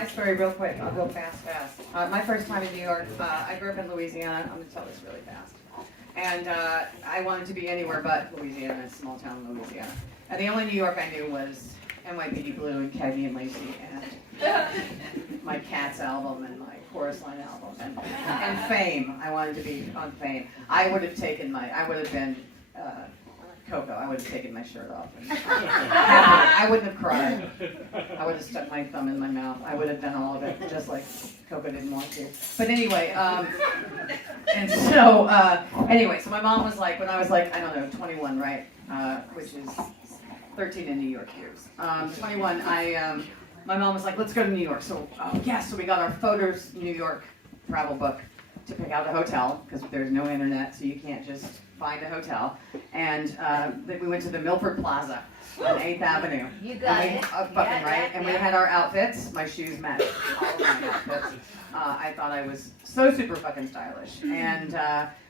my story real quick. I'll go fast. My first time in New York, I grew up in Louisiana. I'm going to tell this really fast. And I wanted to be anywhere but Louisiana, a small town in Louisiana. And the only New York I knew was NYPD Blue and Cagney and Lacey and my Cats album and my Chorus Line album and Fame. I wanted to be on Fame. I would have been Coco. I would have taken my shirt off. And I wouldn't have cried. I would have stuck my thumb in my mouth. I would have done all of it, just like Coco didn't want to. But anyway, so my mom was like, when I was like, I don't know, 21, right? Which is 13 in New York years. 21, my mom was like, let's go to New York. So, so we got our Photos New York travel book to pick out a hotel, because there's no internet, so you can't just find a hotel. And then we went to the Milford Plaza on 8th Avenue. You got it. Right? And we had our outfits. My shoes matched all of my outfits. I thought I was so super fucking stylish. And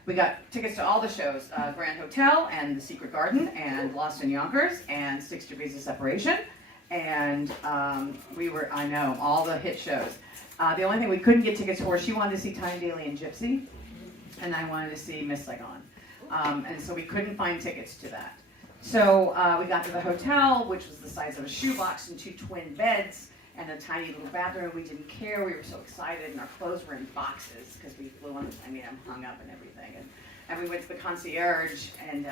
we got tickets to all the shows, Grand Hotel and The Secret Garden and Lost in Yonkers and 6 Degrees of Separation. And all the hit shows. The only thing we couldn't get tickets for, she wanted to see Tyne Daly and Gypsy, and I wanted to see Miss Saigon. And so we couldn't find tickets to that. So we got to the hotel, which was the size of a shoebox and 2 twin beds and a tiny little bathroom. We didn't care. We were so excited, and our clothes were in boxes because we flew on them hung up and everything. And we went to the concierge, and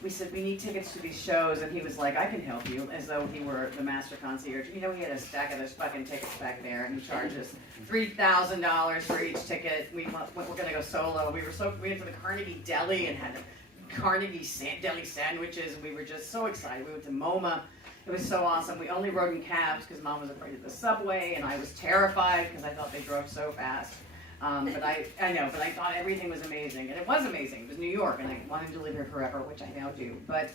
we said, we need tickets to these shows. And he was like, I can help you, as though he were the master concierge. You know, he had a stack of those fucking tickets back there, and he charged us $3,000 for each ticket. We're going to go solo. We went to the Carnegie Deli and had Carnegie Deli sandwiches. And we were just so excited. We went to MoMA. It was so awesome. We only rode in cabs because Mom was afraid of the subway, and I was terrified because I thought they drove so fast. But I thought everything was amazing, and it was amazing. It was New York, and I wanted to live here forever, which I now do. But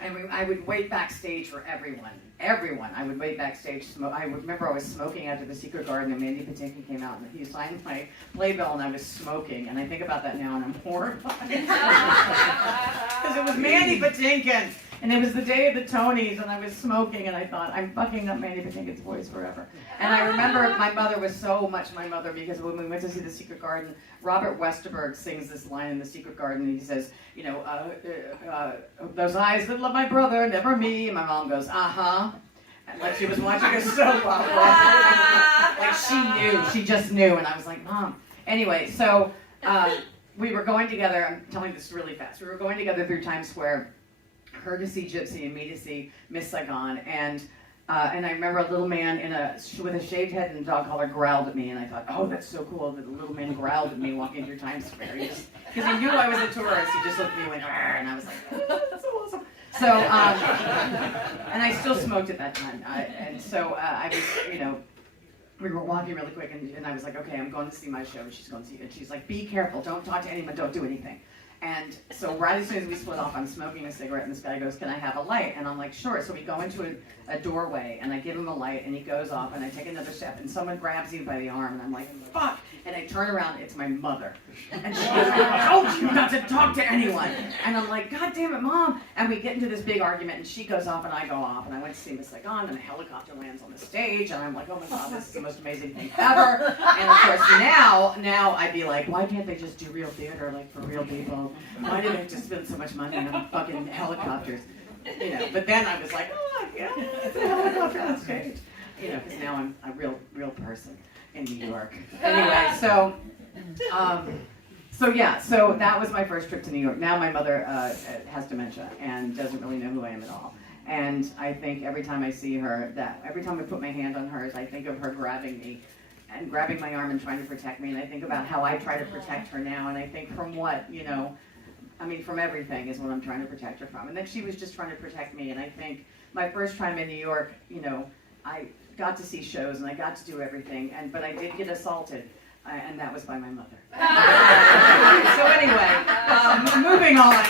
I would wait backstage for everyone. I would wait backstage. I remember I was smoking after The Secret Garden, and Mandy Patinkin came out, and he signed my playbill, and I was smoking. And I think about that now, and I'm horrified. Because it was Mandy Patinkin, and it was the day of the Tonys, and I was smoking, and I thought, I'm fucking up Mandy Patinkin's voice forever. And I remember my mother was so much my mother, because when we went to see The Secret Garden, Robert Westerberg sings this line in The Secret Garden, and he says, those eyes that love my brother, never me. And my mom goes, uh-huh. And like she was watching a soap opera. Like she just knew. And I was like, Mom. Anyway, so we were going together, I'm telling this really fast. We were going together through Times Square, her to see Gypsy and me to see Miss Saigon. And I remember a little man with a shaved head and a dog collar growled at me, and I thought, oh, that's so cool that the little man growled at me walking through Times Square. Because he knew I was a tourist, he just looked at me and went, "Arr," and I was like, oh, that's so awesome. So, and I still smoked at that time. And so I was, we were walking really quick, and I was like, okay, I'm going to see my show, and she's going to see it. And she's like, be careful, don't talk to anyone, don't do anything. And so right as soon as we split off, I'm smoking a cigarette, and this guy goes, can I have a light? And I'm like, sure. So we go into a doorway, and I give him a light, and he goes off, and I take another step, and someone grabs me by the arm, and I'm like, fuck. And I turn around, it's my mother. And she goes, I told you not to talk to anyone. And I'm like, God damn it, Mom. And we get into this big argument, and she goes off, and I go off, and I went to see Miss Saigon, and a helicopter lands on the stage, and I'm like, oh my God, this is the most amazing thing ever. And of course, now I'd be like, why can't they just do real theater, like for real people? Why do they have to spend so much money on fucking helicopters? But then I was like, oh, yeah, it's a helicopter on stage. Because now I'm a real person in New York. Anyway, so that was my first trip to New York. Now my mother has dementia and doesn't really know who I am at all. And I think every time I see her, every time I put my hand on hers, I think of her grabbing me and grabbing my arm and trying to protect me. And I think about how I try to protect her now. And I think from what, from everything is what I'm trying to protect her from. And then she was just trying to protect me. And I think my first time in New York, I got to see shows and I got to do everything. But I did get assaulted, and that was by my mother. So anyway, moving on.